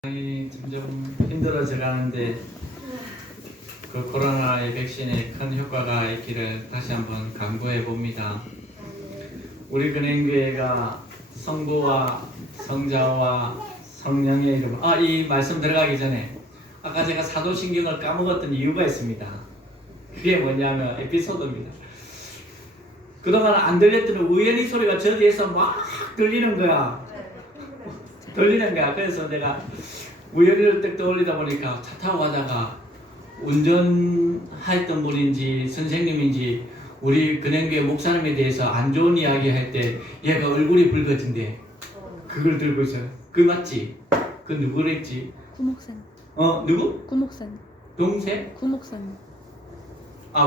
점점 힘들어져 가는데 그 코로나의 백신에 큰 효과가 있기를 다시 한번 간구해 봅니다. 우리 근행교회가 성부와 성자와 성령의 이름, 이 말씀 들어가기 전에 아까 제가 사도신경을 까먹었던 이유가 있습니다. 그게 뭐냐면 에피소드입니다. 그동안 안 들렸던 우연히 소리가 저 뒤에서 막 들리는 거야. 그래서 내가 우연히를 딱 떠올리다 보니까 차 타고 가다가 운전했던 분인지 선생님인지 우리 근행교회 목사님에 대해서 안 좋은 이야기 할 때 얘가 얼굴이 붉어진대. 그걸 들고 있어요. 그 맞지? 그 누구랬지? 구목사님. 누구? 구목사님. 동생? 구목사님.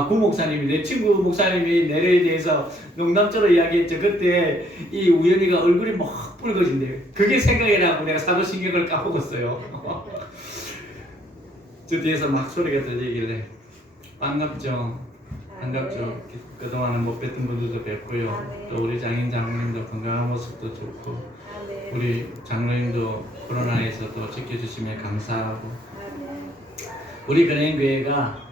구 목사님이, 내 친구 목사님이 내래에 대해서 농담처럼 이야기했죠. 그때 이 우연이가 얼굴이 막 붉어진대요. 그게 생각이 나고 내가 사도신경을 까먹었어요. 저 뒤에서 막 소리가 들리길래 반갑죠. 그동안은 못 뵀던 분들도 뵙고요. 또 우리 장인 장로님도 건강한 모습도 좋고 우리 장로님도 코로나에서 또 지켜주시면 감사하고 우리 근행교회가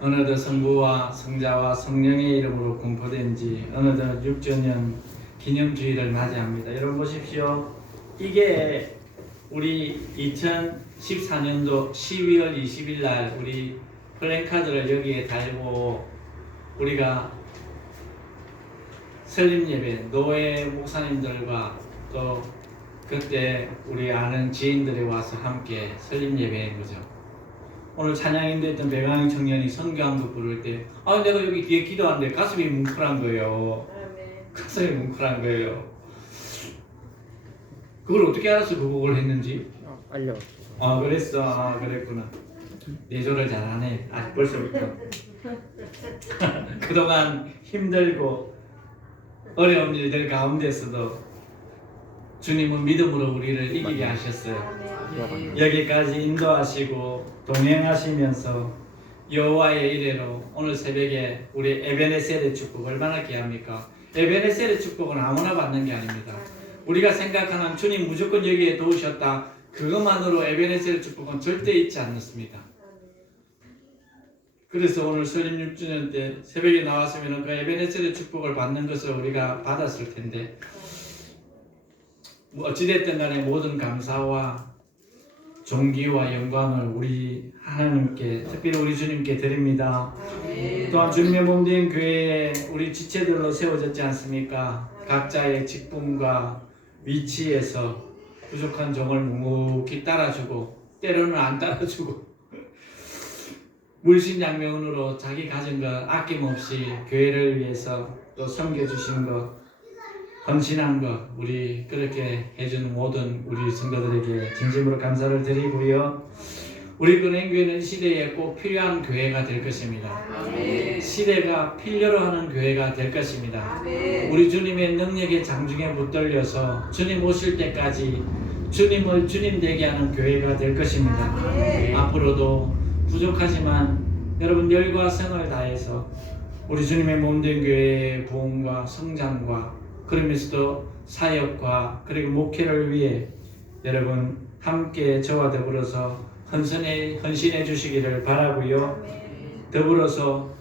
어느덧 성부와 성자와 성령의 이름으로 공포된 지 어느덧 6주년 기념주의를 맞이합니다. 여러분 보십시오. 이게 우리 2014년도 12월 20일 날 우리 플랜카드를 여기에 달고 우리가 설립예배 노예 목사님들과 또 그때 우리 아는 지인들이 와서 함께 설립예배한 거죠. 오늘 찬양인도 했던 배강희 청년이 성경한국 부를 때 내가 여기 뒤에 기도하는데 가슴이 뭉클한 거예요. 가슴이 뭉클한 거예요. 그걸 어떻게 알았어? 그 곡을 했는지? 알려. 그랬어. 그랬구나. 예조를 잘하네. 벌써부터. 그동안 힘들고 어려운 일들 가운데서도 주님은 믿음으로 우리를 이기게 하셨어요. 여기까지 인도하시고 동행하시면서 여호와의 이레로 오늘 새벽에 우리 에베네셀의 축복 얼마나 귀합니까? 에베네셀의 축복은 아무나 받는 게 아닙니다. 우리가 생각하는 주님 무조건 여기에 도우셨다. 그것만으로 에베네셀의 축복은 절대 있지 않습니다. 그래서 오늘 설립 6주년 때 새벽에 나왔으면 그 에베네셀의 축복을 받는 것을 우리가 받았을 텐데 어찌됐든 간에 모든 감사와 존귀와 영광을 우리 하나님께 특별히 우리 주님께 드립니다. 또한 주님의 몸된 교회에 우리 지체들로 세워졌지 않습니까? 각자의 직분과 위치에서 부족한 종을 묵묵히 따라주고 때로는 안 따라주고 물신양면으로 자기 가진 것 아낌없이 교회를 위해서 또 섬겨주신 것 헌신한 것 우리 그렇게 해주는 모든 우리 성도들에게 진심으로 감사를 드리고요. 우리 근행교회는 시대에 꼭 필요한 교회가 될 것입니다. 아멘. 시대가 필요로 하는 교회가 될 것입니다. 아멘. 우리 주님의 능력의 장중에 붙들려서 주님 오실 때까지 주님을 주님 되게 하는 교회가 될 것입니다. 아멘. 앞으로도 부족하지만 여러분 열과 성을 다해서 우리 주님의 몸된 교회의 부흥과 성장과 그러면서도 사역과 그리고 목회를 위해 여러분 함께 저와 더불어서 헌신해 주시기를 바라고요. 더불어서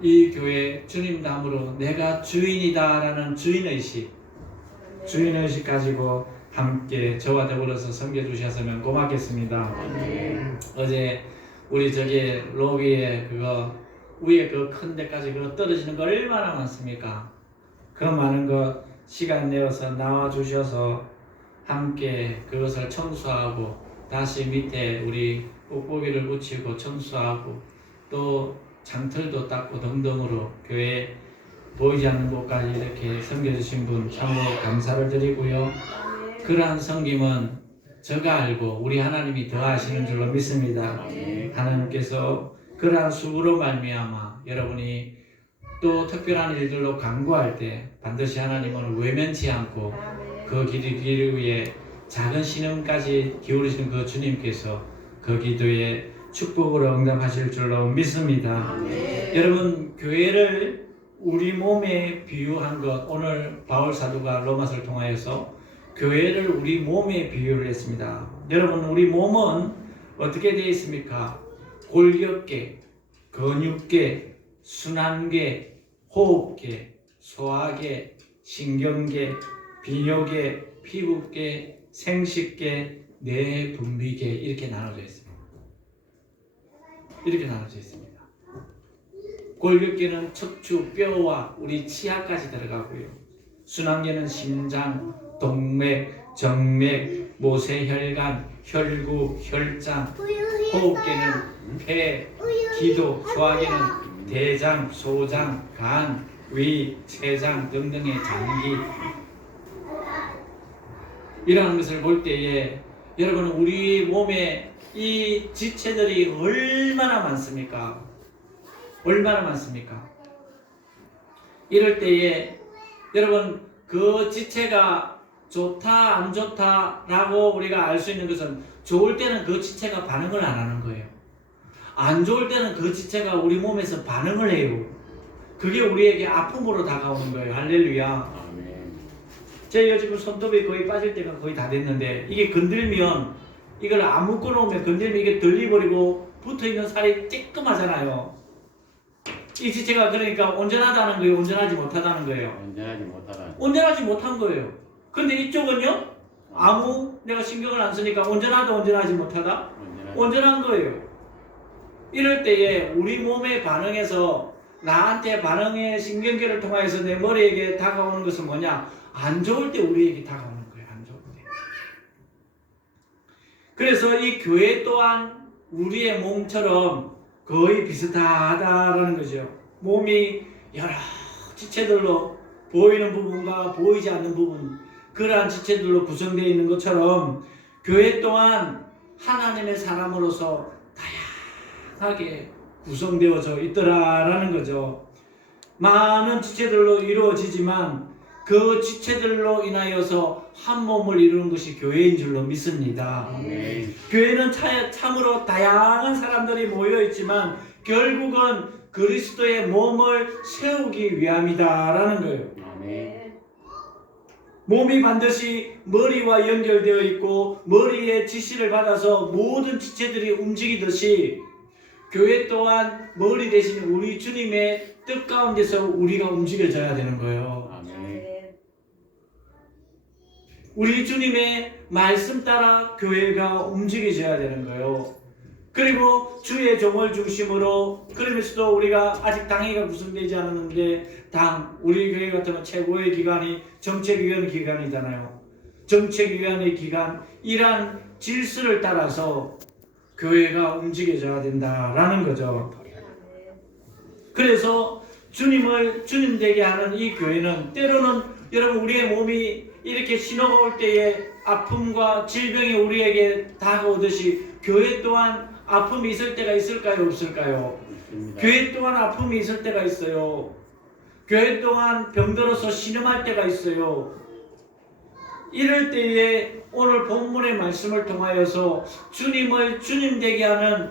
이 교회 주님 담으로 내가 주인이다라는 주인의식 가지고 함께 저와 더불어서 섬겨주셨으면 고맙겠습니다. 어제 우리 저기 로비에 그거 위에 그 큰 데까지 그거 떨어지는 거 얼마나 많습니까? 그 많은 것 시간 내어서 나와 주셔서 함께 그것을 청소하고 다시 밑에 우리 뽁뽁이를 붙이고 청소하고 또 장틀도 닦고 등등으로 교회 보이지 않는 곳까지 이렇게 섬겨주신 분 참으로 감사를 드리고요. 그러한 섬김은 저가 알고 우리 하나님이 더 하시는 줄로 믿습니다. 하나님께서 그러한 수고로 말미암아 여러분이 또 특별한 일들로 간구할 때 반드시 하나님은 외면치 않고 그 길 위에 작은 신음까지 기울이시는 그 주님께서 그 기도에 축복으로 응답하실 줄로 믿습니다. 여러분 교회를 우리 몸에 비유한 것 오늘 바울 사도가 로마서를 통하여서 교회를 우리 몸에 비유를 했습니다. 여러분 우리 몸은 어떻게 되어 있습니까? 골격계, 근육계, 순환계, 호흡계, 소화계, 신경계, 비뇨계, 피부계, 생식계, 뇌분비계 이렇게 나눠져 있습니다. 이렇게 나눠져 있습니다. 골격계는 척추, 뼈와 우리 치아까지 들어가고요. 순환계는 심장, 동맥, 정맥, 모세혈관, 혈구, 혈장, 호흡계는 폐, 기도, 소화계는 대장, 소장, 간, 위, 췌장 등등의 장기. 이러한 것을 볼 때에 여러분 우리 몸에 이 지체들이 얼마나 많습니까? 얼마나 많습니까? 이럴 때에 여러분 그 지체가 좋다 안 좋다라고 우리가 알 수 있는 것은 좋을 때는 그 지체가 반응을 안 하는 거예요. 안 좋을 때는 그 지체가 우리 몸에서 반응을 해요. 그게 우리에게 아픔으로 다가오는 거예요. 할렐루야. 제가 지금 손톱이 거의 빠질 때가 거의 다 됐는데 이게 건들면 이걸 안 묶어놓으면 건들면 이게 들리버리고 붙어있는 살이 쬐끔하잖아요. 이 지체가 그러니까 온전하다는 거예요? 온전하지 못하다는 거예요? 온전하지 못한 거예요. 근데 이쪽은요? 아무 내가 신경을 안 쓰니까 온전하다 온전하지 못하다? 온전한 거예요. 이럴 때에 우리 몸의 반응에서 나한테 반응의 신경계를 통해서 내 머리에게 다가오는 것은 뭐냐? 안 좋을 때 우리에게 다가오는 거예요. 안 좋을 때. 그래서 이 교회 또한 우리의 몸처럼 거의 비슷하다라는 거죠. 몸이 여러 지체들로 보이는 부분과 보이지 않는 부분, 그러한 지체들로 구성되어 있는 것처럼 교회 또한 하나님의 사람으로서 다양하게 구성되어져 있더라라는 거죠. 많은 지체들로 이루어지지만 그 지체들로 인하여서 한 몸을 이루는 것이 교회인 줄로 믿습니다. 교회는 참으로 다양한 사람들이 모여 있지만 결국은 그리스도의 몸을 세우기 위함이다라는 거예요. 몸이 반드시 머리와 연결되어 있고 머리의 지시를 받아서 모든 지체들이 움직이듯이 교회 또한 머리 대신 우리 주님의 뜻 가운데서 우리가 움직여져야 되는 거예요. 우리 주님의 말씀 따라 교회가 움직여져야 되는 거예요. 그리고 주의 종을 중심으로, 그러면서도 우리가 아직 당회가 구성되지 않았는데 우리 교회 같으면 최고의 기관이 정책위원 기관이잖아요. 정책위원회 기관, 이러한 질서를 따라서 교회가 움직여져야 된다라는 거죠. 그래서 주님 되게 하는 이 교회는 때로는 여러분 우리의 몸이 이렇게 신호가 올 때에 아픔과 질병이 우리에게 다가오듯이 교회 또한 아픔이 있을 때가 있을까요? 없을까요? 교회 또한 아픔이 있을 때가 있어요. 교회 또한 병들어서 신음할 때가 있어요. 이럴 때에 오늘 본문의 말씀을 통하여서 주님을 주님 되게 하는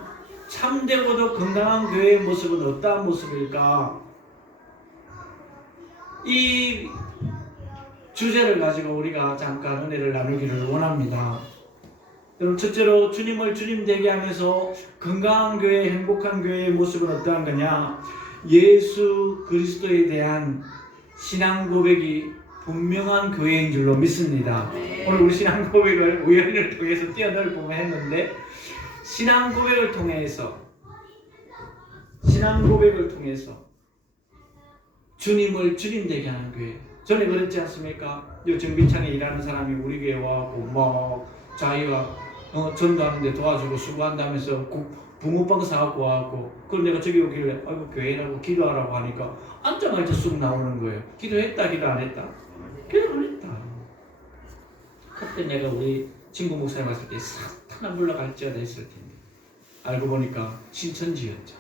참되고도 건강한 교회의 모습은 어떠한 모습일까? 이 주제를 가지고 우리가 잠깐 은혜를 나누기를 원합니다. 여러분, 첫째로 주님을 주님 되게 하면서 건강한 교회, 행복한 교회의 모습은 어떠한 거냐? 예수 그리스도에 대한 신앙 고백이 분명한 교회인 줄로 믿습니다. 오늘 우리 신앙 고백을 우연을 통해서 뛰어넘을 보면 했는데, 신앙 고백을 통해서 주님을 주님 되게 하는 교회. 전에 그랬지 않습니까? 정비창에 일하는 사람이 우리 교회 와갖고 막 자기가 전도하는데 도와주고 수고한다면서 붕어빵 사갖고 와갖고, 그럼 내가 저기 오길래 아이고 교회라고 기도하라고 하니까 앉자마자 쑥 나오는 거예요. 기도했다 기도 안 했다? 기도 안 했다. 그때 내가 우리 친구 목사님 왔을 때 사탄아 물러갈지어다 했을 텐데 알고 보니까 신천지였죠.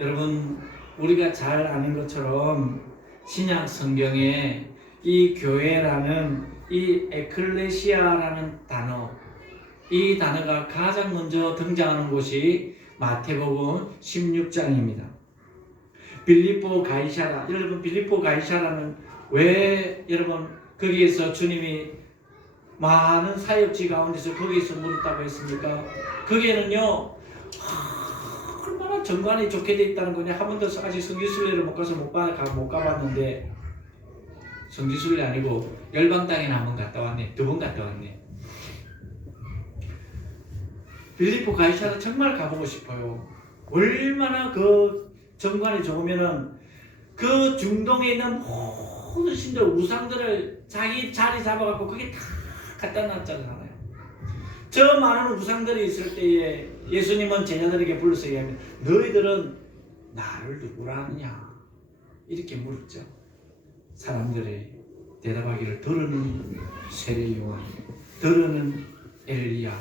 여러분, 우리가 잘 아는 것처럼 신약 성경에 이 교회라는 이 에클레시아라는 단어, 이 단어가 가장 먼저 등장하는 곳이 마태복음 16장입니다. 빌립보 가이사라. 여러분, 빌립보 가이사라는 왜 여러분 거기에서 주님이 많은 사역지 가운데서 거기에서 물었다고 했습니까? 거기에는요 얼마나 정관이 좋게 돼 있다는 거냐. 한 번도 아직 성지순례를 못 가서 못 가봤는데, 성지순례 아니고 열방 땅에 한 번 갔다 왔네. 2번 갔다 왔네. 빌립보 가이사라 정말 가보고 싶어요. 얼마나 그 정관이 좋으면은 그 중동에 있는 모든 신들 우상들을 자기 자리 잡아갖고 거기 다 갖다 놨잖아요. 저 많은 우상들이 있을 때에 예수님은 제자들에게 불러서 얘기합니다. 너희들은 나를 누구라 하느냐? 이렇게 물었죠. 사람들이 대답하기를 더러는 세례 요한, 더러는 엘리야,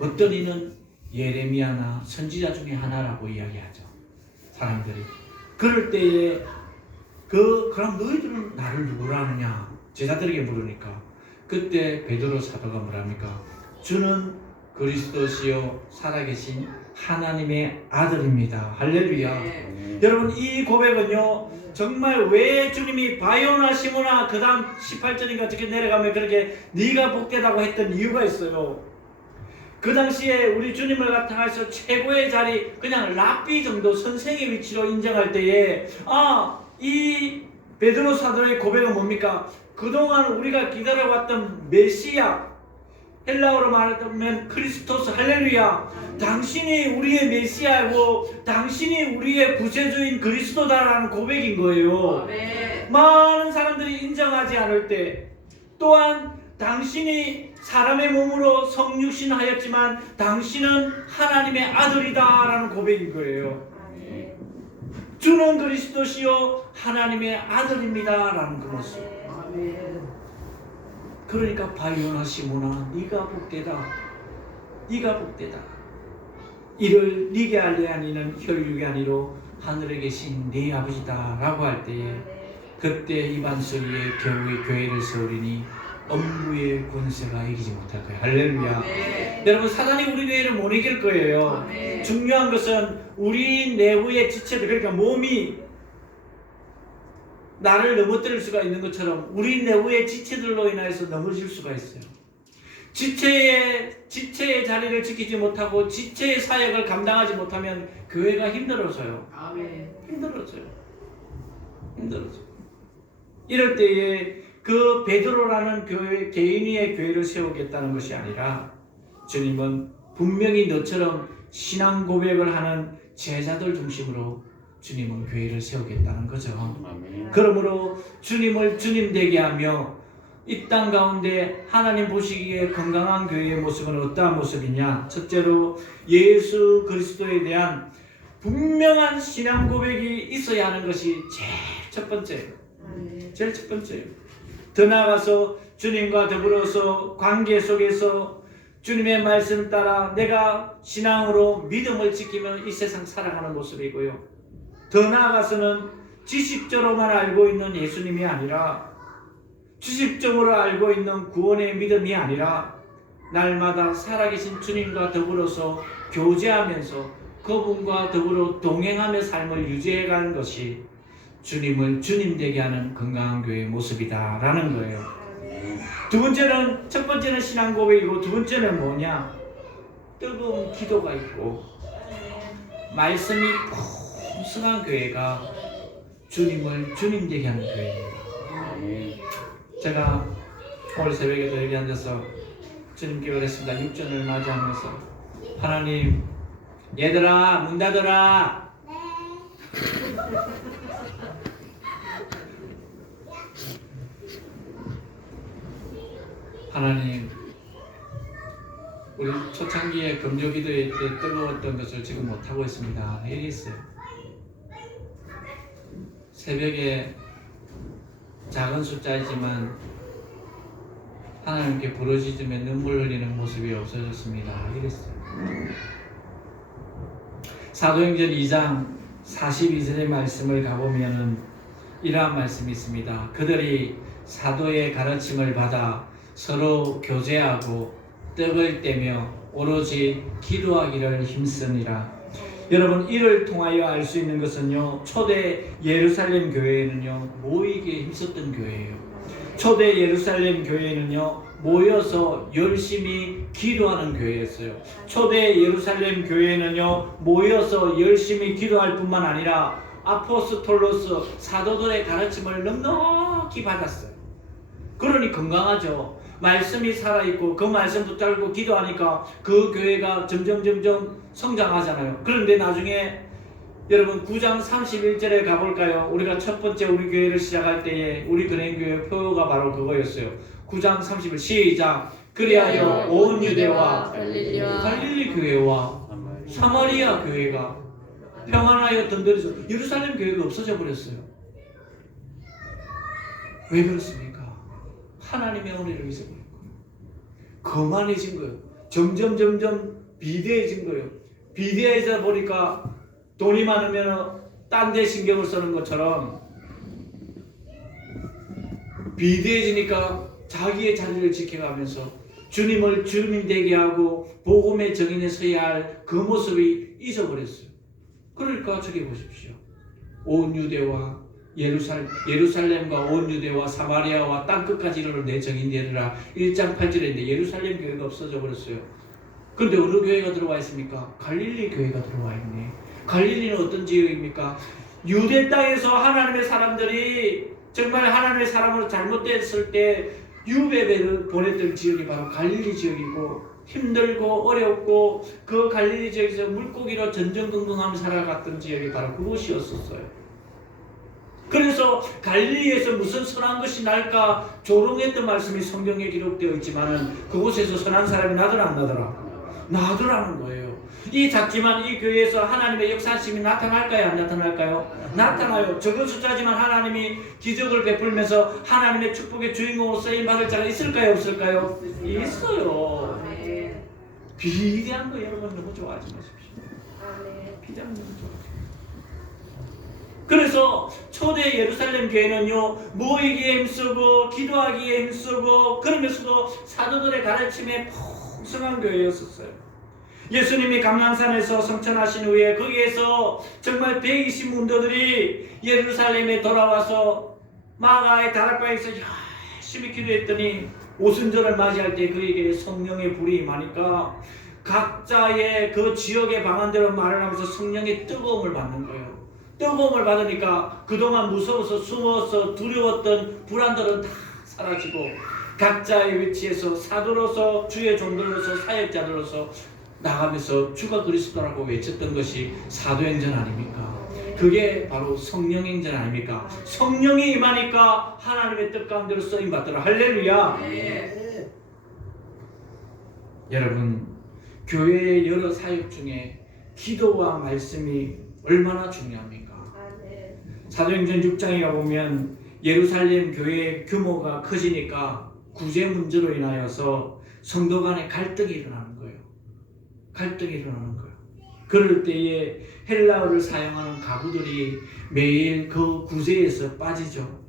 어떤 이는 예레미야나 선지자 중에 하나라고 이야기하죠. 사람들이. 그럴 때에 그럼 너희들은 나를 누구라 하느냐? 제자들에게 물으니까 그때 베드로 사도가 뭐랍니까? 주는 그리스도시요 살아계신 하나님의 아들입니다. 할렐루야. 여러분 이 고백은요 정말 왜 주님이 바요나 시모나 그 다음 18절인가 저렇게 내려가면 그렇게 네가 복되다고 했던 이유가 있어요. 그 당시에 우리 주님을 나타나서 최고의 자리 그냥 랍비 정도 선생의 위치로 인정할 때에 이 베드로 사도의 고백은 뭡니까? 그동안 우리가 기다려왔던 메시아, 헬라어로 말하면 크리스토스, 할렐루야, 당신이 우리의 메시아고 당신이 우리의 구세주인 그리스도다라는 고백인 거예요. 많은 사람들이 인정하지 않을 때, 또한 당신이 사람의 몸으로 성육신하였지만 당신은 하나님의 아들이다라는 고백인 거예요. 주는 그리스도시요 하나님의 아들입니다라는 그 모습. 그러니까 바요나 시모나 네가 복되다, 네가 복되다. 이를 네게 알게 하니는 혈육이 아니로 하늘에 계신 네 아버지다라고 할 때에 그때 이반 소리에 겨우 교회를 세우리니 엄부의 권세가 이기지 못할 거예요. 할렐루야. 여러분 사단이 우리 교회를 못 이길 거예요. 중요한 것은 우리 내부의 지체들, 그러니까 몸이 나를 넘어뜨릴 수가 있는 것처럼 우리 내부의 지체들로 인해서 넘어질 수가 있어요. 지체의 자리를 지키지 못하고 지체의 사역을 감당하지 못하면 교회가 힘들어져요. 힘들어져요. 이럴 때에 그 베드로라는 교회, 개인의 교회를 세우겠다는 것이 아니라 주님은 분명히 너처럼 신앙 고백을 하는 제자들 중심으로 주님은 교회를 세우겠다는 거죠. 그러므로 주님을 주님 되게 하며 이 땅 가운데 하나님 보시기에 건강한 교회의 모습은 어떠한 모습이냐? 첫째로 예수 그리스도에 대한 분명한 신앙 고백이 있어야 하는 것이 제일 첫 번째예요. 제일 첫 번째예요. 더 나아가서 주님과 더불어서 관계 속에서 주님의 말씀 따라 내가 신앙으로 믿음을 지키며 이 세상 살아가는 모습이고요. 더 나아가서는 지식적으로만 알고 있는 예수님이 아니라 지식적으로 알고 있는 구원의 믿음이 아니라 날마다 살아계신 주님과 더불어서 교제하면서 그분과 더불어 동행하며 삶을 유지해가는 것이 주님을 주님 되게 하는 건강한 교회의 모습이다라는 거예요. 두 번째는, 첫 번째는 신앙 고백이고 두 번째는 뭐냐? 뜨거운 기도가 있고 말씀이 풍성한 교회가 주님을 주님 되게 하는 교회입니다. 제가 오늘 새벽에도 여기 앉아서 주님 기도를 했습니다. 육전을 맞이하면서 하나님, 얘들아 문 닫아라. 하나님, 우리 초창기에 금요기도에 뜨거웠던 것을 지금 못하고 있습니다. 일이 있어요. 새벽에 작은 숫자이지만 하나님께 부르짖으며 눈물 흘리는 모습이 없어졌습니다. 이랬어요. 사도행전 2장 42절의 말씀을 가보면은 이러한 말씀이 있습니다. 그들이 사도의 가르침을 받아 서로 교제하고 떡을 떼며 오로지 기도하기를 힘쓰니라. 여러분, 이를 통하여 알 수 있는 것은요, 초대 예루살렘 교회는요 모이기에 힘썼던 교회예요. 초대 예루살렘 교회는요, 모여서 열심히 기도하는 교회였어요. 초대 예루살렘 교회는요, 모여서 열심히 기도할 뿐만 아니라 아포스톨로스 사도들의 가르침을 넉넉히 받았어요. 그러니 건강하죠. 말씀이 살아있고 그 말씀 붙잡고 기도하니까 그 교회가 점점 성장하잖아요. 그런데 나중에 여러분 9장 31절에 가볼까요? 우리가 첫 번째 우리 교회를 시작할 때에 우리 근행교회 표가 바로 그거였어요. 9장 31 시작. 그리하여 온 유대와 갈릴리 교회와 사마리아 교회가 평안하여 든든해서 예루살렘 교회가 없어져 버렸어요. 왜 그렇습니까? 하나님의 은혜를 잊어버린 거예요. 거만해진 거예요. 점점 비대해진 거예요. 비대해져 보니까 돈이 많으면 딴 데 신경을 쓰는 것처럼 비대해지니까 자기의 자리를 지켜가면서 주님을 주님 되게 하고 복음의 정인에 서야 할 그 모습이 잊어버렸어요. 그러니까 저기 보십시오. 온 유대와 예루살렘과 온 유대와 사마리아와 땅끝까지 이르러 내 정인 되리라 1장 8절에 있는데 예루살렘 교회가 없어져 버렸어요. 그런데 어느 교회가 들어와 있습니까? 갈릴리 교회가 들어와 있네. 갈릴리는 어떤 지역입니까? 유대 땅에서 하나님의 사람들이 정말 하나님의 사람으로 잘못됐을 때 유배배를 보냈던 지역이 바로 갈릴리 지역이고 힘들고 어렵고 그 갈릴리 지역에서 물고기로 전전긍긍하며 살아갔던 지역이 바로 그곳이었었어요. 그래서 갈릴리에서 무슨 선한 것이 날까 조롱했던 말씀이 성경에 기록되어 있지만은 그곳에서 선한 사람이 나더라 안 나더라? 나더라는 거예요. 이 작지만 이 교회에서 하나님의 역사심이 나타날까요 안 나타날까요? 나타나요. 적은 숫자지만 하나님이 기적을 베풀면서 하나님의 축복의 주인공으로 쓰임받을 자가 있을까요 없을까요? 있어요. 비대한 거 여러분 너무 좋아하지 마십시오. 비대한 거 너무 좋아하지. 그래서 초대 예루살렘 교회는요, 모이기에 힘쓰고 기도하기에 힘쓰고 그러면서도 사도들의 가르침에 풍성한 교회였었어요. 예수님이 감람산에서 성천하신 후에 거기에서 정말 120문도들이 예루살렘에 돌아와서 마가의 다락방에서 열심히 기도했더니 오순절을 맞이할 때 그에게 성령의 불이 임하니까 각자의 그 지역의 방언대로 말을 하면서 성령의 뜨거움을 받는 거예요. 뜨거움을 받으니까 그동안 무서워서 숨어서 두려웠던 불안들은 다 사라지고 각자의 위치에서 사도로서 주의 종들로서 사역자들로서 나가면서 주가 그리스도라고 외쳤던 것이 사도행전 아닙니까? 그게 바로 성령행전 아닙니까? 성령이 임하니까 하나님의 뜻 가운데로 쓰임받더라. 할렐루야. 여러분, 교회의 여러 사역 중에 기도와 말씀이 얼마나 중요합니까? 사도행전 6장에 가보면 예루살렘 교회의 규모가 커지니까 구제 문제로 인하여서 성도 간에 갈등이 일어나는 거예요. 갈등이 일어나는 거예요. 그럴 때에 헬라어를 사용하는 가구들이 매일 그 구제에서 빠지죠.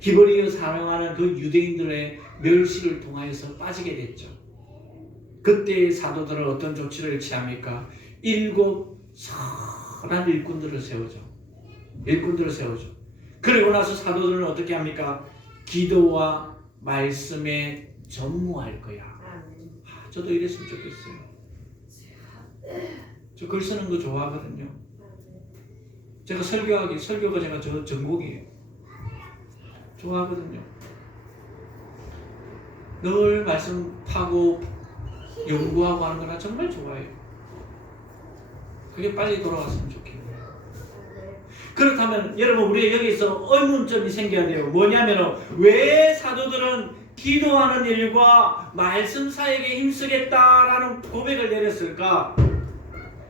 히브리어 사용하는 그 유대인들의 멸시를 통하여서 빠지게 됐죠. 그때 사도들은 어떤 조치를 취합니까? 7 선한 일꾼들을 세우죠. 일꾼들을 세우죠. 그리고 나서 사도들은 어떻게 합니까? 기도와 말씀에 전무할 거야. 저도 이랬으면 좋겠어요. 저 글 쓰는 거 좋아하거든요. 제가 설교가 제가 저 전공이에요. 좋아하거든요. 늘 말씀 파고 연구하고 하는 거나 정말 좋아해요. 그게 빨리 돌아왔으면 좋겠네요. 그렇다면 여러분 우리 여기서 의문점이 생겨야 돼요. 뭐냐면 왜 사도들은 기도하는 일과 말씀 사역에 힘쓰겠다라는 고백을 내렸을까?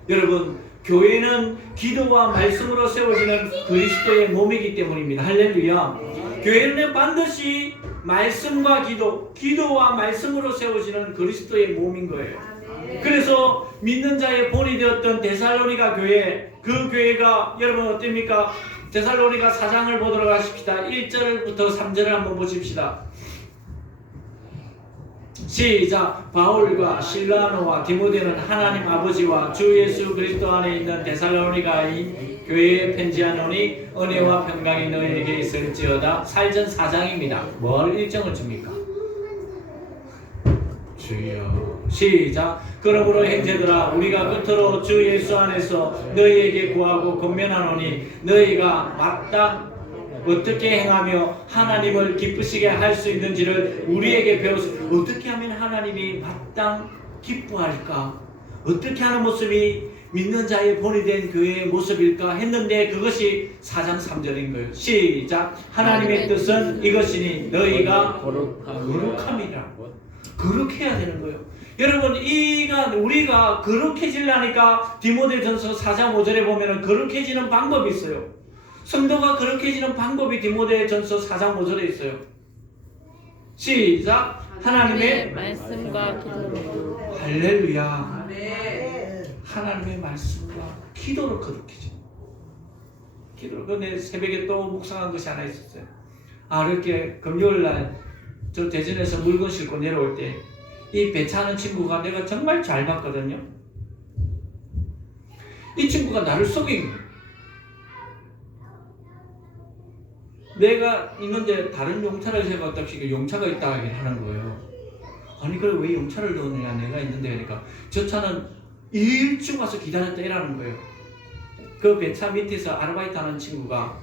여러분, 교회는 기도와 말씀으로 세워지는 그리스도의 몸이기 때문입니다. 할렐루야. 교회는 반드시 말씀과 기도와 말씀으로 세워지는 그리스도의 몸인 거예요. 그래서 믿는 자의 본이 되었던 데살로니가 교회, 그 교회가 여러분 어땠습니까? 데살로니가 4장을 보도록 하십시다. 1절부터 3절을 한번 보십시다. 시작. 바울과 실라노와 디모데는 하나님 아버지와 주 예수 그리스도 안에 있는 데살로니가인 교회에 편지하노니 은혜와 평강이 너희에게 있을지어다. 사일전 4장입니다. 뭘 일정을 줍니까? 주여. 시작. 그러므로 형제들아 우리가 끝으로 주 예수 안에서 너희에게 구하고 권면하노니 너희가 마땅 어떻게 행하며 하나님을 기쁘시게 할 수 있는지를 우리에게 배우소. 어떻게 하면 하나님이 마땅 기뻐할까? 어떻게 하는 모습이 믿는 자의 본이 된 교회의 모습일까 했는데 그것이 4장 3절인 거예요. 시작. 하나님의 뜻은 이것이니 너희가 거룩함이라. 거룩해야 되는 거예요. 여러분 우리가 거룩해지려니까 디모데전서 4장 5절에 보면 거룩해지는 방법이 있어요. 성도가 거룩해지는 방법이 디모데전서 4장 5절에 있어요. 시작. 하나님의 말씀과 기도로. 할렐루야. 하나님의 말씀과 기도로 거룩해져. 기도로. 근데 새벽에 또 묵상한 것이 하나 있었어요. 이렇게 금요일날 저 대전에서 물건 싣고 내려올 때 이 배차하는 친구가 내가 정말 잘 봤거든요. 이 친구가 나를 속인 거예요. 내가 있는데 다른 용차를 세웠다 시고 용차가 있다 하는 거예요. 아니 그래 왜 용차를 넣느냐 내가 있는데 그러니까 저 차는 일찍 와서 기다렸다 이라는 거예요. 그 배차 밑에서 아르바이트 하는 친구가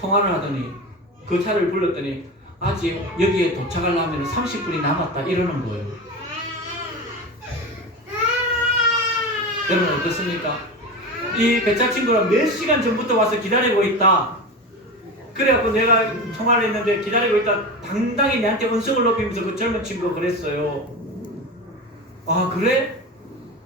통화를 하더니 그 차를 불렀더니 아직 여기에 도착하려면 30분이 남았다 이러는 거예요. 여러분 어떻습니까? 이 배차 친구는 몇 시간 전부터 와서 기다리고 있다. 그래갖고 내가 통화를 했는데 기다리고 있다 당당히 내한테 언성을 높이면서 그 젊은 친구가 그랬어요. 그래?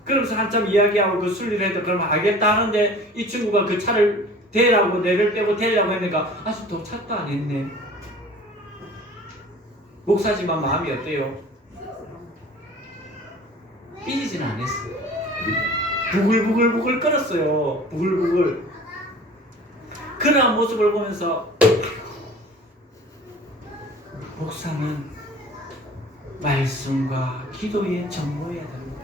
그러면서 한참 이야기하고 그 순리를 해도 그럼 알겠다 하는데 이 친구가 그 차를 대라고 내를 빼고 대려고 했으니까 아직 도착도 안 했네. 목사지만 마음이 어때요? 삐지지는 않았어요. 부글부글 끓었어요. 부글부글. 그러한 모습을 보면서 목사는 말씀과 기도에 전무해야 됩니다.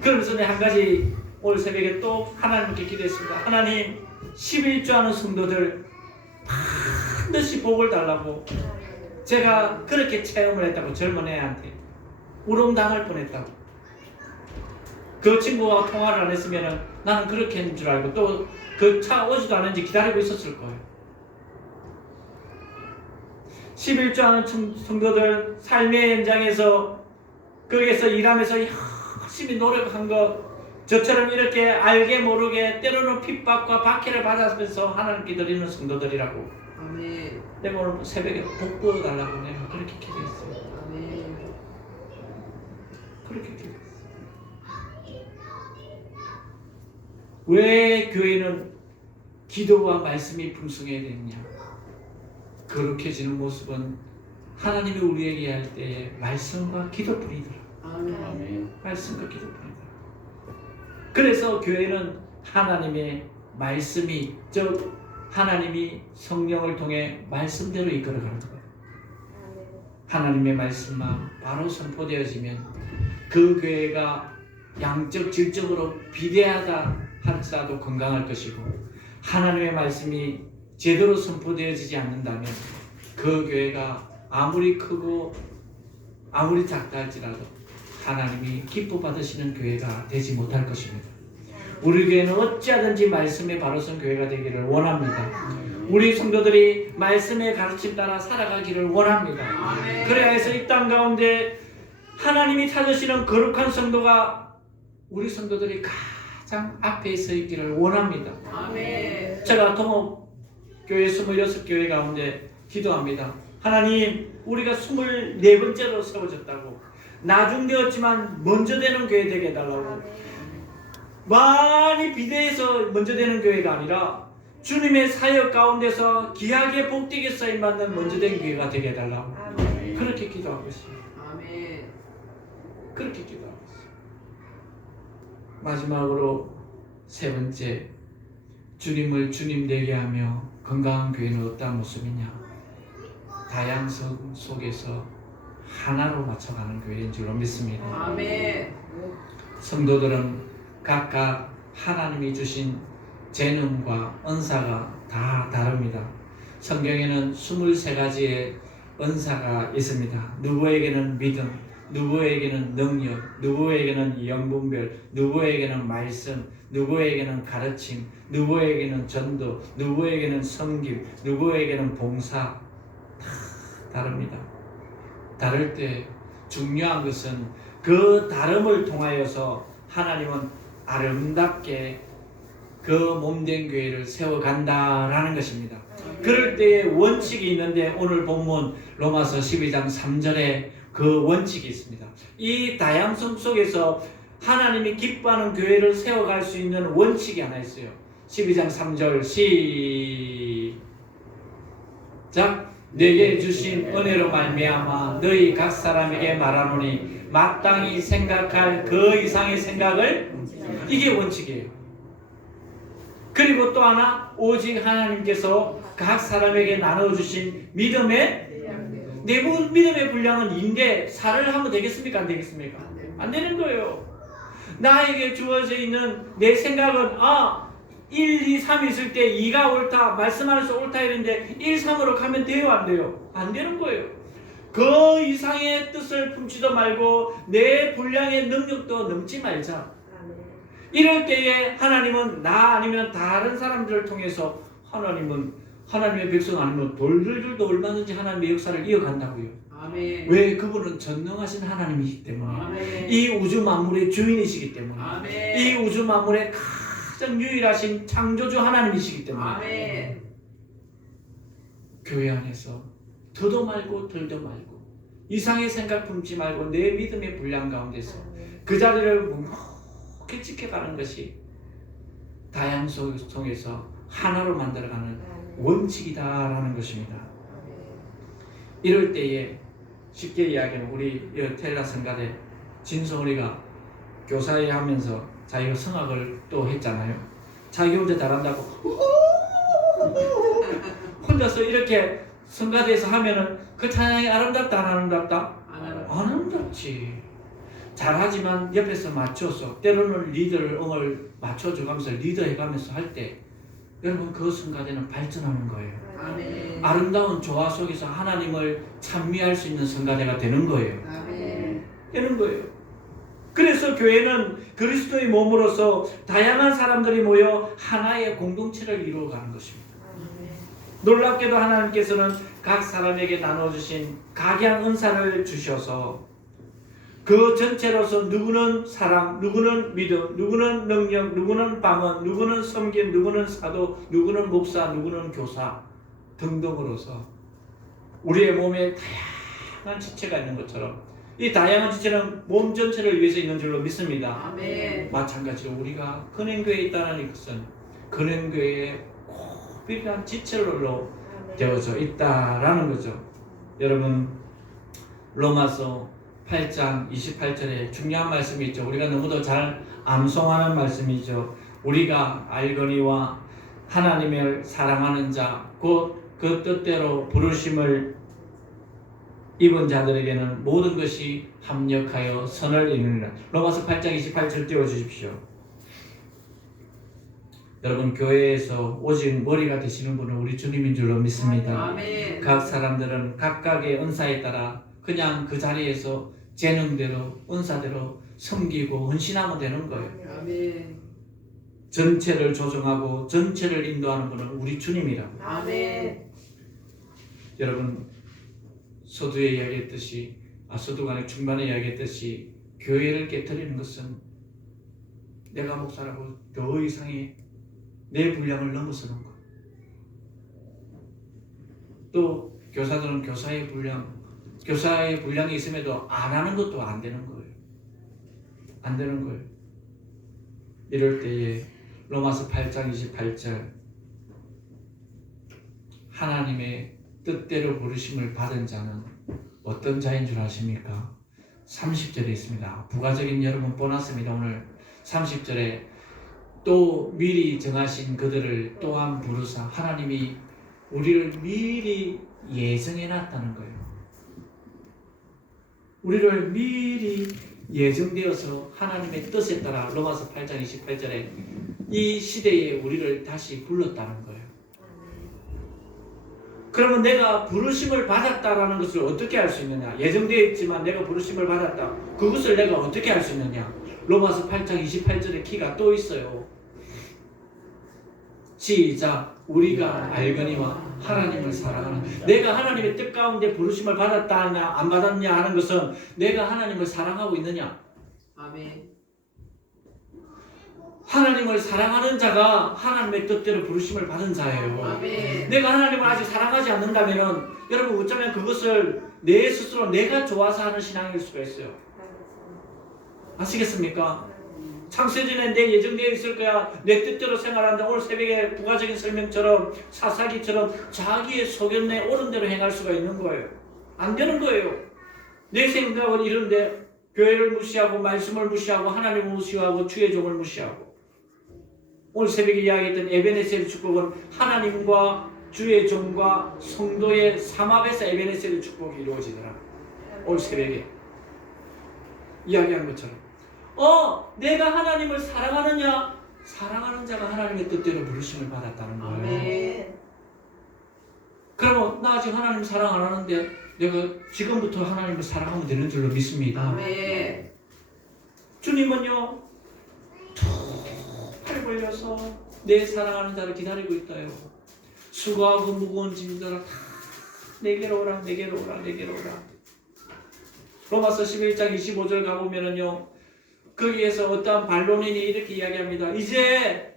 그러면서 한 가지 오늘 새벽에 또 하나님께 기도했습니다. 하나님 11조 하는 성도들 반드시 복을 달라고. 제가 그렇게 체험을 했다고 젊은 애한테 우롱당할 뻔했다고. 그 친구와 통화를 안 했으면 나는 그렇게 했는 줄 알고 또 그 차 오지도 않은지 기다리고 있었을 거예요. 11조 하는 성도들 삶의 현장에서 거기에서 일하면서 열심히 노력한 것 저처럼 이렇게 알게 모르게 때로는 핍박과 박해를 받았으면서 하나님께 드리는 성도들이라고. 아멘. 내가 오늘 새벽에 복 부어달라고 내가 그렇게 기도했어요. 아멘. 그렇게 기도했어요. 왜 교회는 기도와 말씀이 풍성해야 되느냐? 거룩해지는 모습은 하나님이 우리에게 할 때 말씀과 기도뿐이더라. 아멘. 말씀과 기도뿐이더라. 그래서 교회는 하나님의 말씀이 즉 하나님이 성령을 통해 말씀대로 이끌어가는 거예요. 하나님의 말씀만 바로 선포되어지면 그 교회가 양적 질적으로 비대하다 할지라도 건강할 것이고 하나님의 말씀이 제대로 선포되어지지 않는다면 그 교회가 아무리 크고 아무리 작다 할지라도 하나님이 기뻐 받으시는 교회가 되지 못할 것입니다. 우리 교회는 어찌하든지 말씀에 바로 선 교회가 되기를 원합니다. 우리 성도들이 말씀의 가르침 따라 살아가기를 원합니다. 그래야 해서 이 땅 가운데 하나님이 찾으시는 거룩한 성도가 우리 성도들이 가장 앞에 서 있기를 원합니다. 아멘. 제가 동업교회 26교회 가운데 기도합니다. 하나님, 우리가 24번째로 세워졌다고 나중되었지만 먼저 되는 교회 되게 해달라고. 많이 비대해서 먼저 되는 교회가 아니라 주님의 사역 가운데서 귀하게 복되게 쓰임받는 먼저 된 교회가 되게 해달라고. 그렇게 기도하고 있습니다. 아멘. 그렇게 기도하고 있습니다. 마지막으로 세 번째, 주님을 주님 되게 하며 건강한 교회는 어떤 모습이냐? 다양성 속에서 하나로 맞춰가는 교회인 줄로 믿습니다. 아멘. 성도들은 각각 하나님이 주신 재능과 은사가 다 다릅니다. 성경에는 23가지의 은사가 있습니다. 누구에게는 믿음, 누구에게는 능력, 누구에게는 영분별, 누구에게는 말씀, 누구에게는 가르침, 누구에게는 전도, 누구에게는 섬김, 누구에게는 봉사. 다 다릅니다. 다를 때 중요한 것은 그 다름을 통하여서 하나님은 아름답게 그 몸된 교회를 세워간다라는 것입니다. 그럴 때에 원칙이 있는데 오늘 본문 로마서 12장 3절에 그 원칙이 있습니다. 이 다양성 속에서 하나님이 기뻐하는 교회를 세워갈 수 있는 원칙이 하나 있어요. 12장 3절 시작. 내게 주신 은혜로 말미암아 너희 각 사람에게 말하노니 마땅히 생각할 그 이상의 생각을, 이게 원칙이에요. 그리고 또 하나, 오직 하나님께서 각 사람에게 나눠주신 믿음의 내부 믿음의 분량은 2인데 4를 하면 되겠습니까? 안 되겠습니까? 안 되는 거예요. 나에게 주어져 있는 내 생각은 1, 2, 3 있을 때 2가 옳다, 말씀하면서 옳다 이랬는데 1, 3으로 가면 돼요? 안 돼요? 안 되는 거예요. 그 이상의 뜻을 품지도 말고 내 분량의 능력도 넘지 말자. 이럴 때에 하나님은 나 아니면 다른 사람들을 통해서 하나님의 백성 아니면 돌들도 얼마든지 하나님의 역사를 이어간다고요. 아멘. 왜? 그분은 전능하신 하나님이시기 때문에. 아멘. 이 우주 만물의 주인이시기 때문에. 아멘. 이 우주 만물의 가장 유일하신 창조주 하나님이시기 때문에. 아멘. 교회 안에서 더도 말고 덜도 말고 이상의 생각 품지 말고 내 믿음의 분량 가운데서 그 자리를 묵묵히 지켜가는 것이 다양성 속에서 하나로 만들어가는 원칙이다라는 것입니다. 이럴 때에 쉽게 이야기하면 우리 텔라 성가대 진성우리가 교사회 하면서 자기가 성악을 또 했잖아요. 자기 혼자 잘한다고 혼자서 이렇게 성가대에서 하면은 그 찬양이 아름답다 안 아름답다? 아름답지. 잘하지만 옆에서 맞춰서 때로는 리더를 응을 맞춰줘가면서 리더해가면서 할 때 여러분 그 성가대는 발전하는 거예요. 아멘. 아름다운 조화 속에서 하나님을 찬미할 수 있는 성가대가 되는 거예요. 아멘. 되는 거예요. 그래서 교회는 그리스도의 몸으로서 다양한 사람들이 모여 하나의 공동체를 이루어가는 것입니다. 놀랍게도 하나님께서는 각 사람에게 나눠주신 각양 은사를 주셔서 그 전체로서 누구는 사랑, 누구는 믿음, 누구는 능력, 누구는 방언, 누구는 섬김, 누구는 사도, 누구는 목사, 누구는 교사 등등으로서 우리의 몸에 다양한 지체가 있는 것처럼 이 다양한 지체는 몸 전체를 위해서 있는 줄로 믿습니다. 아멘. 마찬가지로 우리가 근행교회에 있다는 것은 근행교회의 고필한 지체로 되어져 있다라는 거죠. 여러분 로마서 8장 28절에 중요한 말씀이 있죠. 우리가 너무도 잘 암송하는 말씀이죠. 우리가 알거니와 하나님을 사랑하는 자 곧 그 뜻대로 부르심을 입은 자들에게는 모든 것이 합력하여 선을 이루느니라. 로마서 8장 28절 띄워주십시오. 여러분 교회에서 오직 머리가 되시는 분은 우리 주님인 줄로 믿습니다. 아멘. 각 사람들은 각각의 은사에 따라 그냥 그 자리에서 재능대로 은사대로 섬기고 헌신하면 되는 거예요. 아멘. 전체를 조정하고 전체를 인도하는 분은 우리 주님이라고. 아멘. 여러분 서두에 이야기했듯이 서두간의 중반에 이야기했듯이 교회를 깨뜨리는 것은 내가 목사라고 더 이상의 내 분량을 넘어서는 것. 또 교사들은 교사의 분량이 있음에도 안 하는 것도 안 되는 거예요. 안 되는 거예요. 이럴 때에 로마서 8장 28절 하나님의 뜻대로 부르심을 받은 자는 어떤 자인 줄 아십니까? 30절에 있습니다. 부가적인 여러분 보너스입니다. 오늘 30절에 또 미리 정하신 그들을 또한 부르사 하나님이 우리를 미리 예정해 놨다는 거예요. 우리를 미리 예정되어서 하나님의 뜻에 따라 로마서 8장 28절에 이 시대에 우리를 다시 불렀다는 거예요. 그러면 내가 부르심을 받았다라는 것을 어떻게 알 수 있느냐? 예정되어 있지만 내가 부르심을 받았다. 그것을 내가 어떻게 알 수 있느냐? 로마서 8장 28절에 키가 또 있어요. 시작. 우리가 알거니와 하나님을 사랑하는. 내가 하나님의 뜻 가운데 부르심을 받았다냐 안 받았냐 하는 것은 내가 하나님을 사랑하고 있느냐. 아멘. 하나님을 사랑하는 자가 하나님의 뜻대로 부르심을 받은 자예요. 아멘. 내가 하나님을 아직 사랑하지 않는다면 여러분 어쩌면 그것을 내 스스로 내가 좋아서 하는 신앙일 수가 있어요. 아시겠습니까? 창세전에 내 예정되어 있을 거야. 내 뜻대로 생활한다. 오늘 새벽에 부가적인 설명처럼 사사기처럼 자기의 소견에 옳은 대로 행할 수가 있는 거예요. 안 되는 거예요. 내 생각은 이런데 교회를 무시하고 말씀을 무시하고 하나님을 무시하고 주의 종을 무시하고 오늘 새벽에 이야기했던 에베네셀 축복은 하나님과 주의 종과 성도의 삼합에서 에베네셀 축복이 이루어지더라. 오늘 새벽에 이야기한 것처럼 내가 하나님을 사랑하느냐? 사랑하는 자가 하나님의 뜻대로 부르심을 받았다는 거예요. 아멘. 그러면 나 아직 하나님 사랑 안 하는데 내가 지금부터 하나님을 사랑하면 되는 줄로 믿습니다. 아멘. 주님은요 툭 팔 벌려서 내 사랑하는 자를 기다리고 있다요. 수고하고 무거운 짐들아 다 내게로 오라, 내게로 오라, 내게로 오라. 로마서 11장 25절 가보면은요 거기에서 어떠한 반론인이 이렇게 이야기합니다. 이제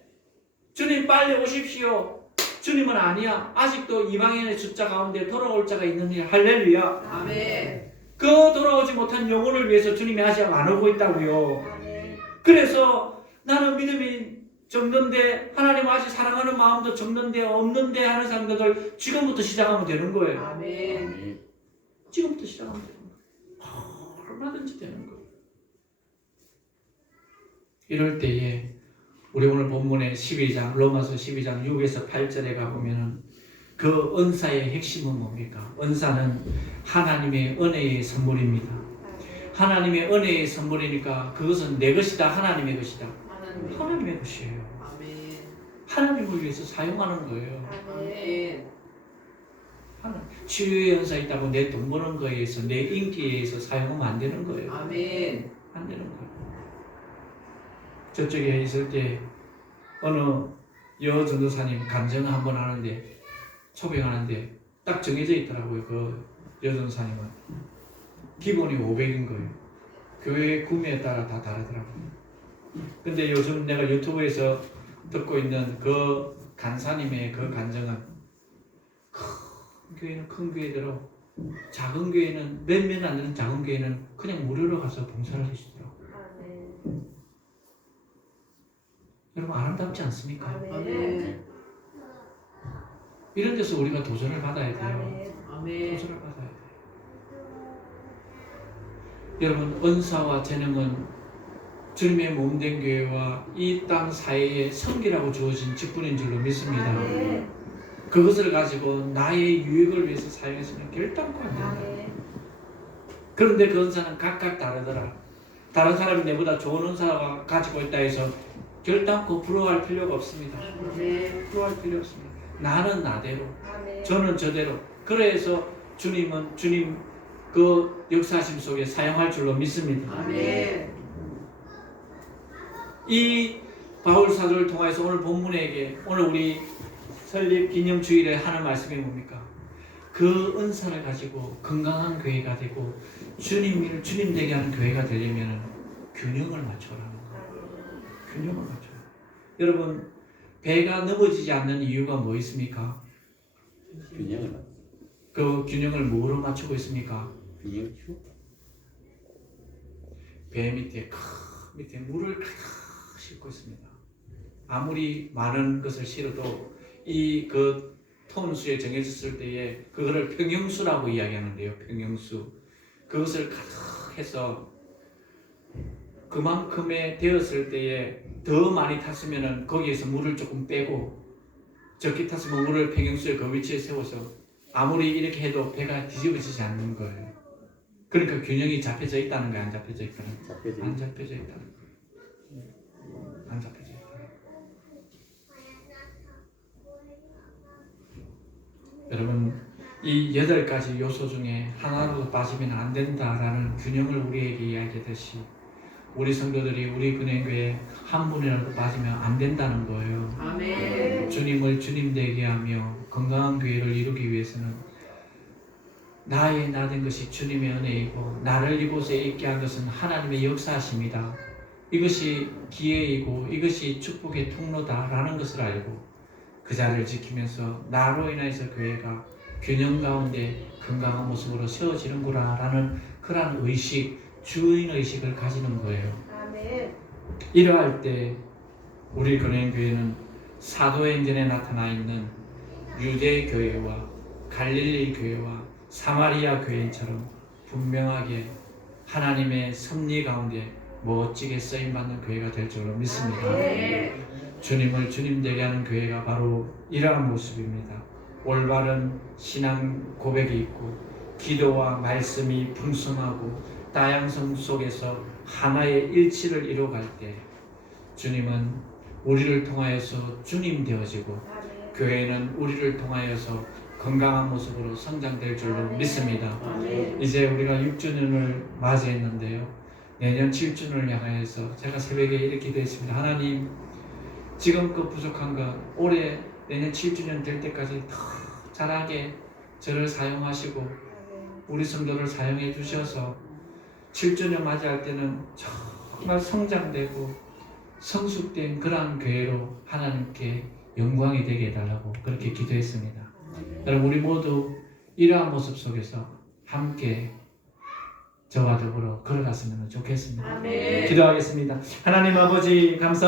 주님 빨리 오십시오. 주님은 아니야. 아직도 이방인의 숫자 가운데 돌아올 자가 있느니 할렐루야. 아멘. 그 돌아오지 못한 영혼을 위해서 주님이 아직 안 오고 있다고요. 그래서 나는 믿음이 적는데 하나님 아직 사랑하는 마음도 적는데 없는데 하는 사람들 지금부터 시작하면 되는 거예요. 아멘. 지금부터 시작하면 되는 거예요. 얼마든지 되는 거예요. 이럴 때에 우리 오늘 본문의 12장 로마서 12장 6에서 8절에 가보면은 그 은사의 핵심은 뭡니까? 은사는 하나님의 은혜의 선물입니다. 하나님의 은혜의 선물이니까 그것은 내 것이다, 하나님의 것이다. 하나님의 것이에요. 아멘. 하나님을 위해서 사용하는 거예요. 아멘. 치유의 은사 있다고 내 돈 버는 거에 의해서 내 인기에 의해서 사용하면 안 되는 거예요. 아멘. 안 되는 거예요. 저쪽에 있을 때 어느 여 전도사님 간증을 한번 하는데 초빙하는데 딱 정해져 있더라고요. 그 여 전도사님은 기본이 500인 거예요. 교회 구매에 따라 다 다르더라고요. 근데 요즘 내가 유튜브에서 듣고 있는 그 간사님의 그 간증은 큰 교회는 큰 교회대로 작은 교회는 몇몇 안 되는 작은 교회는 그냥 무료로 가서 봉사를 해주더라고요. 여러분 아름답지 않습니까? 아멘. 이런 데서 우리가 도전을 받아야 돼요. 아멘. 도전을 받아야 돼요. 여러분 은사와 재능은 주님의 몸된 교회와 이 땅 사이에 성기라고 주어진 직분인 줄로 믿습니다. 그것을 가지고 나의 유익을 위해서 사용해서는 결단코 안 된다. 그런데 그 은사는 각각 다르더라. 다른 사람이 내보다 좋은 은사가 가지고 있다 해서 결단코 부러워할 필요가 없습니다. 부러워할 필요 없습니다. 나는 나대로, 저는 저대로. 그래서 주님은 주님 그 역사심 속에 사용할 줄로 믿습니다. 아멘. 이 바울 사도를 통해서 오늘 본문에게 오늘 우리 설립 기념 주일에 하는 말씀이 뭡니까? 그 은사를 가지고 건강한 교회가 되고 주님 되게 하는 교회가 되려면 균형을 맞춰라는 거예요. 균형을 맞춰. 여러분 배가 넘어지지 않는 이유가 뭐 있습니까? 균형을 맞. 그 균형을 뭐로 맞추고 있습니까? 균형추. 배 밑에 밑에 물을 가득 싣고 있습니다. 아무리 많은 것을 실어도 이 그 톤수에 정해졌을 때에 그거를 평형수라고 이야기하는데요. 평형수. 그것을 가득 해서 그만큼의 되었을 때에 더 많이 탔으면은 거기에서 물을 조금 빼고 적게 탔으면 물을 평형수의 그 위치에 세워서 아무리 이렇게 해도 배가 뒤집어지지 않는 거예요. 그러니까 균형이 잡혀져 있다는 거야, 안 잡혀져 있다는 거야? 잡혀져 안 잡혀져 있다는 거야. 안 잡혀져 있다. 여러분, 이 8가지 요소 중에 하나라도 빠지면 안 된다라는 균형을 우리에게 이야기하듯이 우리 성도들이 우리 근행교회 한 분이라도 빠지면 안 된다는 거예요. 아멘. 주님을 주님 되게 하며 건강한 교회를 이루기 위해서는 나의 나된 것이 주님의 은혜이고 나를 이곳에 있게 한 것은 하나님의 역사하십니다. 이것이 기회이고 이것이 축복의 통로다라는 것을 알고 그 자리를 지키면서 나로 인해서 교회가 균형 가운데 건강한 모습으로 세워지는구나라는 그러한 의식, 주인의식을 가지는 거예요. 아멘. 이러할 때 우리 근행교회는 사도행전에 나타나 있는 유대 교회와 갈릴리 교회와 사마리아 교회처럼 분명하게 하나님의 섭리 가운데 멋지게 쓰임받는 교회가 될 줄로 믿습니다. 아멘. 주님을 주님 되게 하는 교회가 바로 이러한 모습입니다. 올바른 신앙 고백이 있고 기도와 말씀이 풍성하고 다양성 속에서 하나의 일치를 이루어갈 때 주님은 우리를 통하여서 주님 되어지고 아멘. 교회는 우리를 통하여서 건강한 모습으로 성장될 줄로 믿습니다. 아멘. 이제 우리가 6주년을 맞이했는데요. 내년 7주년을 향하여서 제가 새벽에 이렇게 기도했습니다. 하나님, 지금껏 부족한 것 올해 내년 7주년 될 때까지 더 잘하게 저를 사용하시고 우리 성도를 사용해 주셔서 7주년 맞이할 때는 정말 성장되고 성숙된 그러한 교회로 하나님께 영광이 되게 해달라고 그렇게 기도했습니다. 여러분, 우리 모두 이러한 모습 속에서 함께 저와 더불어 걸어갔으면 좋겠습니다. 아멘. 기도하겠습니다. 하나님 아버지, 감사